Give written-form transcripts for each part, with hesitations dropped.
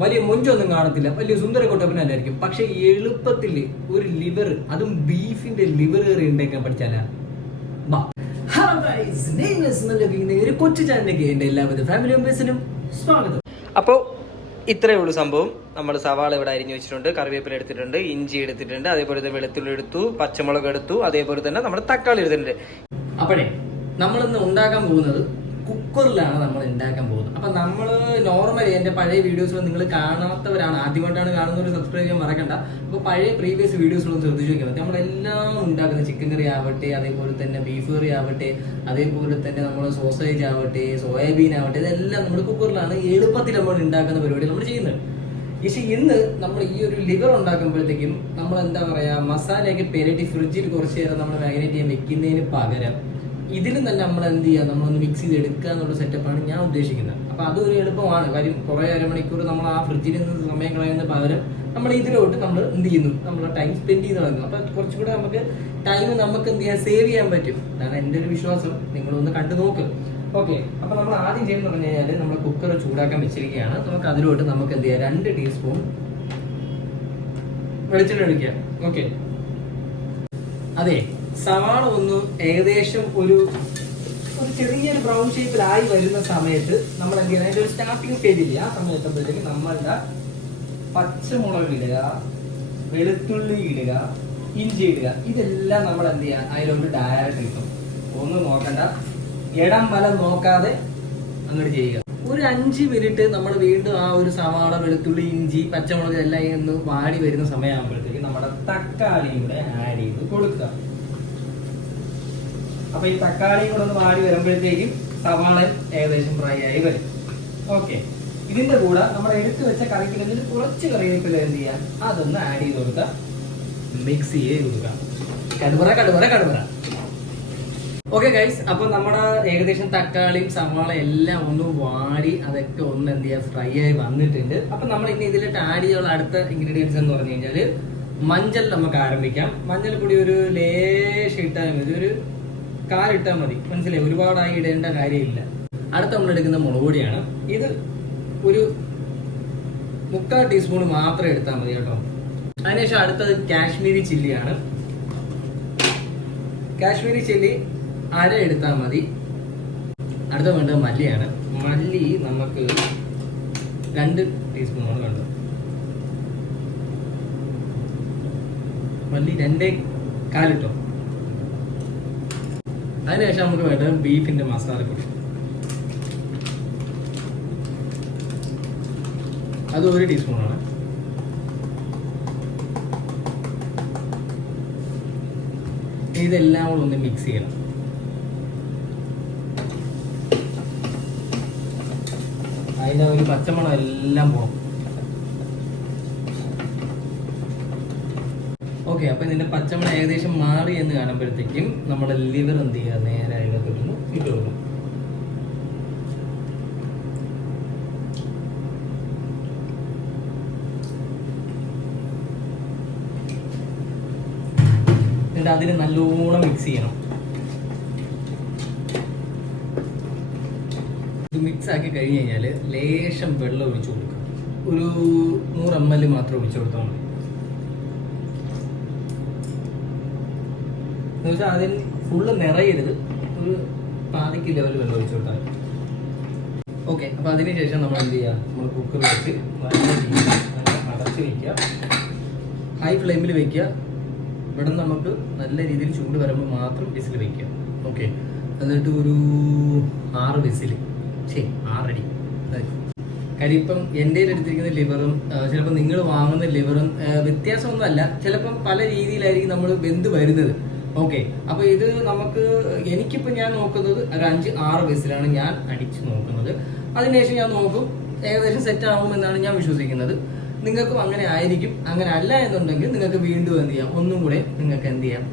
വലിയ മൊഞ്ചൊന്നും കാണത്തില്ല, വലിയ സുന്ദര കൊട്ടപ്പനായിരിക്കും. പക്ഷെ എളുപ്പത്തിൽ ഒരു ലിവർ, അതും ബീഫിന്റെ ലിവർ കയറി ഉണ്ടാക്കാൻ പഠിച്ചാല. ഒരു കൊച്ചു ചാനലിലേക്ക് എന്റെ എല്ലാവിധ ഫാമിലി മെമ്പേഴ്സിനും സ്വാഗതം. അപ്പോൾ ഇത്രയേ ഉള്ളൂ സംഭവം. നമ്മൾ സവാള ഇവിടെ അരിഞ്ഞു വെച്ചിട്ടുണ്ട്, കറിവേപ്പില എടുത്തിട്ടുണ്ട്, ഇഞ്ചി എടുത്തിട്ടുണ്ട്, അതേപോലെ തന്നെ വെളുത്തുള്ളി എടുത്തു, പച്ചമുളക് എടുത്തു, അതേപോലെ തന്നെ നമ്മുടെ തക്കാളി എടുത്തിട്ടുണ്ട്. അപ്പോഴേ നമ്മളിന്ന് ഉണ്ടാക്കാൻ പോകുന്നത് കുക്കറിലാണ് നമ്മൾ ഉണ്ടാക്കാൻ പോകുന്നത്. അപ്പം നമ്മൾ നോർമലി എൻ്റെ പഴയ വീഡിയോസിൽ നിങ്ങൾ കാണാത്തവരാണ്, ആദ്യമായിട്ടാണ് കാണുന്നവർ സബ്സ്ക്രൈബ് ചെയ്യാൻ മറക്കണ്ട. അപ്പോൾ പഴയ പ്രീവിയസ് വീഡിയോസിലൊന്ന് ശ്രദ്ധിച്ചു നോക്കിയാൽ മതി. നമ്മളെല്ലാം ഉണ്ടാക്കുന്ന ചിക്കൻ കറി ആവട്ടെ, അതേപോലെ തന്നെ ബീഫ് കറി ആവട്ടെ, അതേപോലെ തന്നെ നമ്മൾ സോസേജ് ആവട്ടെ, സോയാബീൻ ആവട്ടെ, ഇതെല്ലാം നമ്മൾ കുക്കറിലാണ് എളുപ്പത്തിൽ നമ്മൾ ഉണ്ടാക്കുന്ന പരിപാടി നമ്മൾ ചെയ്യുന്നത്. പക്ഷേ ഇന്ന് നമ്മൾ ഈ ഒരു ലിവർ ഉണ്ടാക്കുമ്പോഴത്തേക്കും നമ്മൾ എന്താ പറയുക, മസാലയൊക്കെ പെരട്ടി ഫ്രിഡ്ജിൽ കുറച്ച് നേരം നമ്മൾ മാഗ്നേറ്റ് ചെയ്യാൻ വെക്കുന്നതിന് പകരം ഇതിലും തന്നെ നമ്മൾ എന്ത് ചെയ്യുക, നമ്മളൊന്ന് മിക്സ് ചെയ്ത് എടുക്കുക എന്നുള്ള സെറ്റപ്പാണ് ഞാൻ ഉദ്ദേശിക്കുന്നത്. അപ്പോൾ അതൊരു എളുപ്പമാണ് കാര്യം. കുറേ അരമണിക്കൂർ നമ്മൾ ആ ഫ്രിഡ്ജിൽ നിന്ന് സമയം കളയുന്ന പകരം നമ്മൾ ഇതിലോട്ട് നമ്മൾ എന്ത് ചെയ്യുന്നു, നമ്മൾ ടൈം സ്പെൻഡ് ചെയ്ത് കളയുന്നു. അപ്പോൾ കുറച്ചും കൂടെ നമുക്ക് ടൈം നമുക്ക് എന്ത് ചെയ്യാൻ സേവ് ചെയ്യാൻ പറ്റും. അതാണ് എൻ്റെ ഒരു വിശ്വാസം. നിങ്ങളൊന്ന് കണ്ടു നോക്ക്. ഓക്കെ, അപ്പോൾ നമ്മൾ ആദ്യം ചെയ്യുന്നത് പറഞ്ഞു കഴിഞ്ഞാൽ നമ്മൾ കുക്കർ ചൂടാക്കാൻ വെച്ചിരിക്കുകയാണ്. നമുക്ക് അതിലോട്ട് നമുക്ക് എന്ത് ചെയ്യാം, 2 ടീസ്പൂൺ വെളിച്ചെണ്ണ ഒഴിക്കുക. ഓക്കെ, അതെ, സവാള ഒന്ന് ഏകദേശം ഒരു ചെറിയൊരു ബ്രൗൺ ഷേപ്പിലായി വരുന്ന സമയത്ത് നമ്മൾ എന്ത് ചെയ്യണം, അതിൻ്റെ ഒരു സ്റ്റാർട്ടിങ് സ്റ്റേജില്ല, ആ സമയത്തുമ്പോഴത്തേക്ക് നമ്മളുടെ പച്ചമുളക് ഇടുക, വെളുത്തുള്ളി ഇടുക, ഇഞ്ചി ഇടുക. ഇതെല്ലാം നമ്മൾ എന്ത് ചെയ്യുക, അതിലോട്ട് ഡയറക്റ്റ് ഇട്ടു. ഒന്നും നോക്കണ്ട, ഇടം വലം നോക്കാതെ അങ്ങോട്ട് ചെയ്യുക. ഒരു 5 മിനിറ്റ് നമ്മൾ വീണ്ടും ആ ഒരു സവാള, വെളുത്തുള്ളി, ഇഞ്ചി, പച്ചമുളക് എല്ലാം ഒന്ന് വാടി വരുന്ന സമയമാകുമ്പോഴത്തേക്ക് നമ്മുടെ തക്കാളിയും കൂടെ ആഡ് ചെയ്ത് കൊടുക്കുക. അപ്പൊ ഈ തക്കാളിയും കൂടെ ഒന്ന് വാടി വരുമ്പോഴത്തേക്കും സവാള ഏകദേശം ഫ്രൈ ആയി വരും. ഓക്കെ, ഇതിന്റെ കൂടെ നമ്മൾ എടുത്തു വെച്ച കറിക്ക് കുറച്ച് കറിവേപ്പില എന്ത് ചെയ്യാൻ, അതൊന്ന് ആഡ് ചെയ്ത് കൊടുക്കുക, മിക്സ് ചെയ്ത് കൊടുക്കുക. കടുവറ കടുവറ കടുവറ. ഓക്കെ ഗൈസ്, അപ്പൊ നമ്മുടെ ഏകദേശം തക്കാളിയും സവാള എല്ലാം ഒന്ന് വാടി അതൊക്കെ ഒന്ന് എന്ത് ചെയ്യുക, ഫ്രൈ ആയി വന്നിട്ടുണ്ട്. അപ്പൊ നമ്മൾ ഇനി ഇതിലിട്ട് ആഡ് ചെയ്യാനുള്ള അടുത്ത ഇൻഗ്രീഡിയൻസ് എന്ന് പറഞ്ഞു കഴിഞ്ഞാൽ മഞ്ഞൾ നമുക്ക് ആരംഭിക്കാം. മഞ്ഞൾപ്പൊടി ഒരു ലേശം ഇട്ടാൽ മതി, ഒരു 1/4 ഇട്ടാൽ മതി, മനസ്സിലായി, ഒരുപാടായി ഇടേണ്ട കാര്യമില്ല. അടുത്ത നമ്മൾ എടുക്കുന്ന മുളക് പൊടിയാണ്. ഇത് ഒരു 3/4 ടീസ്പൂൺ മാത്രം എടുത്താൽ മതി കേട്ടോ. അതിനുശേഷം അടുത്തത് കാശ്മീരി ചില്ലിയാണ്. കാശ്മീരി ചില്ലി 1/2 എടുത്താൽ മതി. അടുത്ത വേണ്ടത് മല്ലിയാണ്. മല്ലി നമുക്ക് 2 ടീസ്പൂണാണ് വേണ്ടത്. മല്ലി 2.4 ഇട്ടോ. അതിനുശേഷം നമുക്ക് വേണ്ടത് ബീഫിന്റെ മസാലപ്പൊടി. അത് 1 ടീസ്പൂണാണ്. ഇതെല്ലാം കൂടെ ഒന്ന് മിക്സ് ചെയ്യണം. അതിൻ്റെ ഒരു പച്ചമണം എല്ലാം പോകണം. ഓക്കെ, അപ്പൊ ഇതിന്റെ പച്ചമണം ഏകദേശം മാറി എന്ന് കാണുമ്പോഴത്തേക്കും നമ്മുടെ ലിവർ എന്ത് ചെയ്യുക, നേരെ അതിനകത്തൊന്ന് ഇട്ട് കൊടുക്കും. എന്നിട്ട് അതിന് നല്ലോണം മിക്സ് ചെയ്യണം. ഇത് മിക്സ് ആക്കി കഴിഞ്ഞ് കഴിഞ്ഞാൽ ലേശം വെള്ളം ഒഴിച്ചു കൊടുക്കുക. ഒരു 100 ml മാത്രം ഒഴിച്ചു കൊടുത്താൽ മതി. എന്നുവെച്ചാൽ അതിന് ഫുള്ള് നിറയരുത്, ഒരു പാതിക്ക് ലെവൽ വെള്ളം ഒഴിച്ചു കൊടുത്താൽ. ഓക്കെ, അപ്പോൾ അതിനുശേഷം നമ്മൾ എന്ത് ചെയ്യുക, നമ്മൾ കുക്കർ വെച്ച് നല്ല രീതിയിൽ അടച്ച് വയ്ക്കുക, ഹൈ ഫ്ലെയിമിൽ വയ്ക്കുക. ഇവിടെ നമുക്ക് നല്ല രീതിയിൽ ചൂട് വരുമ്പോൾ മാത്രം വിസിൽ വയ്ക്കുക. ഓക്കെ, എന്നിട്ട് ഒരു 6 വിസിൽ, 6 അടി. കാര്യം ഇപ്പം എൻ്റെ എടുത്തിരിക്കുന്ന ലിവറും ചിലപ്പോൾ നിങ്ങൾ വാങ്ങുന്ന ലിവറും വ്യത്യാസമൊന്നുമല്ല, ചിലപ്പം പല രീതിയിലായിരിക്കും നമ്മൾ വെന്ത് വരുന്നത്. ഓക്കെ, അപ്പൊ ഇത് നമുക്ക്, എനിക്കിപ്പോൾ ഞാൻ നോക്കുന്നത് ഒരു 5-6 വിസിലാണ് ഞാൻ അടിച്ച് നോക്കുന്നത്. അതിനുശേഷം ഞാൻ നോക്കും ഏകദേശം സെറ്റ് ആകുമെന്നാണ് ഞാൻ വിശ്വസിക്കുന്നത്. നിങ്ങൾക്കും അങ്ങനെ ആയിരിക്കും. അങ്ങനെ അല്ല എന്നുണ്ടെങ്കിൽ നിങ്ങൾക്ക് വീണ്ടും എന്ത് ചെയ്യാം, ഒന്നും കൂടെ നിങ്ങൾക്ക് എന്ത് ചെയ്യാം,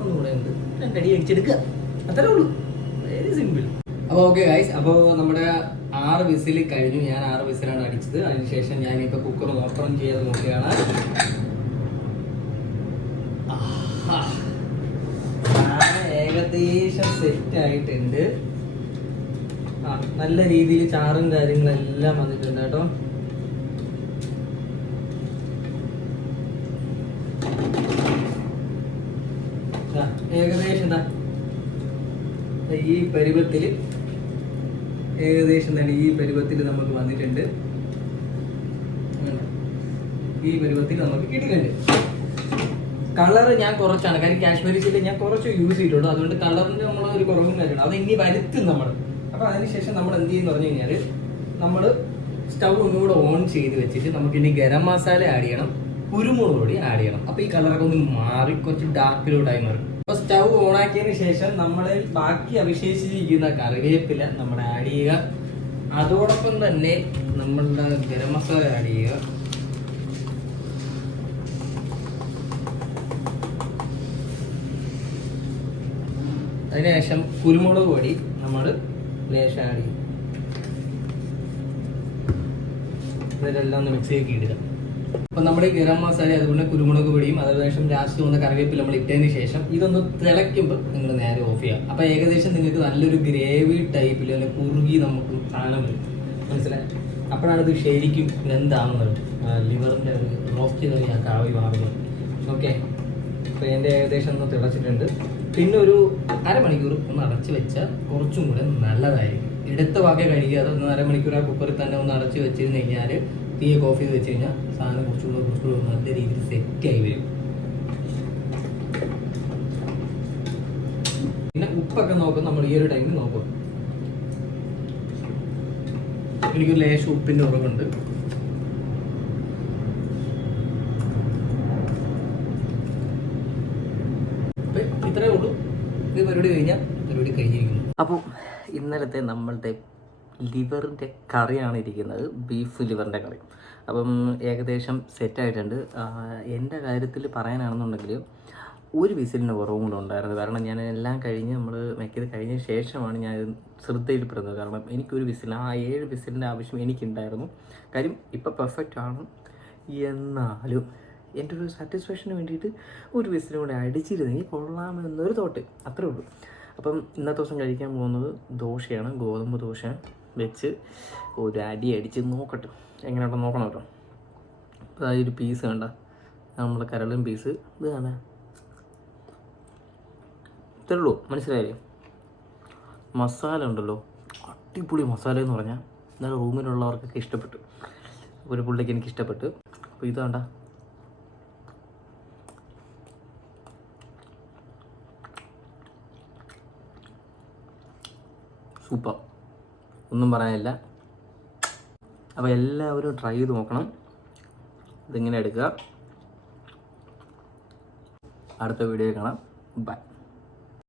ഒന്നും കൂടെ 2 അടി അടിച്ചെടുക്കുക. അത്രേ ഉള്ളൂ, വെരി സിമ്പിൾ. അപ്പോൾ ഓക്കെ ഗൈസ്, അപ്പോൾ നമ്മുടെ 6 വിസിൽ കഴിഞ്ഞു. ഞാൻ 6 വിസിലാണ് അടിച്ചത്. അതിനുശേഷം ഞാനിപ്പോൾ കുക്കർ ഓപ്പൺ ചെയ്ത് നോക്കുകയാണ്. ഏകദേശം സെറ്റ് ആയിട്ടുണ്ട്. നല്ല രീതിയിൽ ചാറും കാര്യങ്ങളെല്ലാം വന്നിട്ടുണ്ട് കേട്ടോ. ഈ പരുവത്തിൽ ഏകദേശം തന്നെ ഈ പരുവത്തിൽ നമുക്ക് വന്നിട്ടുണ്ട്. ഈ പരുവത്തിൽ നമുക്ക് കിട്ടിയിട്ടുണ്ട്. കളർ ഞാൻ കുറച്ചാണ്, കാര്യം കാശ്മീരി ചില്ലി ഞാൻ കുറച്ച് യൂസ് ചെയ്തിട്ടുള്ളൂ, അതുകൊണ്ട് കളറിന് നമ്മൾ ഒരു കുറവും കാര്യമാണ്. അത് ഇനി വരുത്തും നമ്മൾ. അപ്പോൾ അതിനുശേഷം നമ്മൾ എന്ത് ചെയ്യുന്ന പറഞ്ഞു കഴിഞ്ഞാൽ, നമ്മൾ സ്റ്റൗ ഒന്നുകൂടെ ഓൺ ചെയ്ത് വെച്ചിട്ട് നമുക്ക് ഇനി ഗരം മസാല ആഡ് ചെയ്യണം, കുരുമുളക് പൊടി ആഡ് ചെയ്യണം. അപ്പോൾ ഈ കളറൊക്കെ ഒന്ന് മാറി കുറച്ച് ഡാർക്കിലോട്ടായി മാറും. അപ്പോൾ സ്റ്റൗ ഓൺ ആക്കിയതിന് ശേഷം നമ്മൾ ബാക്കി അവശേഷിച്ചിരിക്കുന്ന കറിവേപ്പില നമ്മൾ ആഡ് ചെയ്യുക. അതോടൊപ്പം തന്നെ നമ്മളുടെ ഗരം മസാല ആഡ് ചെയ്യുക. അതിനുശേഷം കുരുമുളക് പൊടി നമ്മൾ ലേശം ആഡ് ചെയ്യും. ഇതിലെല്ലാം ഒന്ന് മിക്സ് ചെയ്ത് ഇടുക. അപ്പം നമ്മുടെ ഗരം മസാല അതുപോലെ കുരുമുളക് പൊടിയും അതിനുശേഷം ലാസ്റ്റ് വന്ന കറിവേപ്പില നമ്മൾ ഇട്ടതിന് ശേഷം ഇതൊന്ന് തിളയ്ക്കുമ്പോൾ നിങ്ങൾ നേരെ ഓഫ് ചെയ്യുക. അപ്പോൾ ഏകദേശം നിങ്ങൾക്ക് നല്ലൊരു ഗ്രേവി ടൈപ്പിൽ അല്ലെങ്കിൽ കുറുകി നമുക്ക് സാധനം വരും. മനസ്സിലായി? അപ്പോഴാണ് ഇത് ശരിക്കും എന്താണെന്നത് ലിവറിൻ്റെ ഒരു റോസ്റ്റ് കറിയാക്കി ആവി മാറുന്നത്. ഓക്കെ, അപ്പോൾ എൻ്റെ ഏകദേശം ഒന്ന് തിളച്ചിട്ടുണ്ട്. പിന്നെ ഒരു അരമണിക്കൂർ ഒന്ന് അടച്ച് വെച്ചാൽ കുറച്ചും കൂടെ നല്ലതായിരിക്കും. എടുത്ത വാക്കെ കഴിക്കാതെ ഒന്ന് അരമണിക്കൂർ ആ കുക്കറിൽ തന്നെ ഒന്ന് അടച്ച് വെച്ചിരുന്ന് കഴിഞ്ഞാൽ തീയൊക്കെ ഓഫ് ചെയ്ത് വെച്ച് കഴിഞ്ഞാൽ സാധനം കുറച്ചുകൂടെ നല്ല രീതിയിൽ സെറ്റായി വരും. പിന്നെ ഉപ്പൊക്കെ നോക്കും നമ്മൾ ഈ ഒരു ടൈമിൽ നോക്കും. എനിക്കൊരു ലേശം ഉപ്പിൻ്റെ ഉറവുണ്ട്. ഇത്രയേ ഉള്ളൂ. ഇത് പരിപാടി കഴിഞ്ഞാൽ പരിപാടി കഴിഞ്ഞിരിക്കുന്നു. അപ്പോൾ ഇന്നലത്തെ നമ്മളുടെ ലിവറിൻ്റെ കറിയാണ് ഇരിക്കുന്നത്, ബീഫ് ലിവറിൻ്റെ കറി. അപ്പം ഏകദേശം സെറ്റായിട്ടുണ്ട്. എൻ്റെ കാര്യത്തിൽ പറയാനാണെന്നുണ്ടെങ്കിൽ ഒരു വിസിലിൻ്റെ കുറവും കൂടെ ഉണ്ടായിരുന്നു. കാരണം ഞാൻ എല്ലാം കഴിഞ്ഞ് നമ്മൾ മെക്കിയത് കഴിഞ്ഞ ശേഷമാണ് ഞാൻ ശ്രദ്ധയിൽപ്പെടുന്നത്. കാരണം എനിക്കൊരു വിസിൽ, ആ 7 വിസിലിൻ്റെ ആവശ്യം എനിക്കുണ്ടായിരുന്നു. കാര്യം ഇപ്പം പെർഫെക്റ്റ് ആണ്. എന്നാലും എൻ്റെ ഒരു സാറ്റിസ്ഫാക്ഷന് വേണ്ടിയിട്ട് ഒരു വിസിലും കൂടെ അടിച്ചിരുന്നെങ്കിൽ കൊള്ളാമെന്നൊരു തോട്ട്, അത്രേ ഉള്ളൂ. അപ്പം ഇന്നത്തെ ദിവസം കഴിക്കാൻ പോകുന്നത് ദോശയാണ്, ഗോതമ്പ് ദോശ വെച്ച് ഒരു അടി അടിച്ച് നോക്കട്ടെ, എങ്ങനെയുണ്ടോ നോക്കണം കേട്ടോ. അപ്പോൾ ആ ഒരു പീസ് കണ്ട, നമ്മളെ കരളൻ പീസ് ഇത് കാണാൻ ഇത്രേ ഉള്ളൂ. മനസ്സിലായില്ലേ? മസാല ഉണ്ടല്ലോ, അടിപൊളി മസാല എന്ന് പറഞ്ഞാൽ എന്നാലും റൂമിലുള്ളവർക്കൊക്കെ ഇഷ്ടപ്പെട്ടു. ഒരു പുള്ളിക്ക് എനിക്ക് ഇഷ്ടപ്പെട്ടു. അപ്പോൾ ഇത് വേണ്ട, സൂപ്പർ, ഒന്നും പറയാനില്ല. അപ്പോൾ എല്ലാവരും ട്രൈ ചെയ്ത് നോക്കണം. ഇതിങ്ങനെ എടുക്കുക. അടുത്ത വീഡിയോയിൽ കാണാം. ബൈ.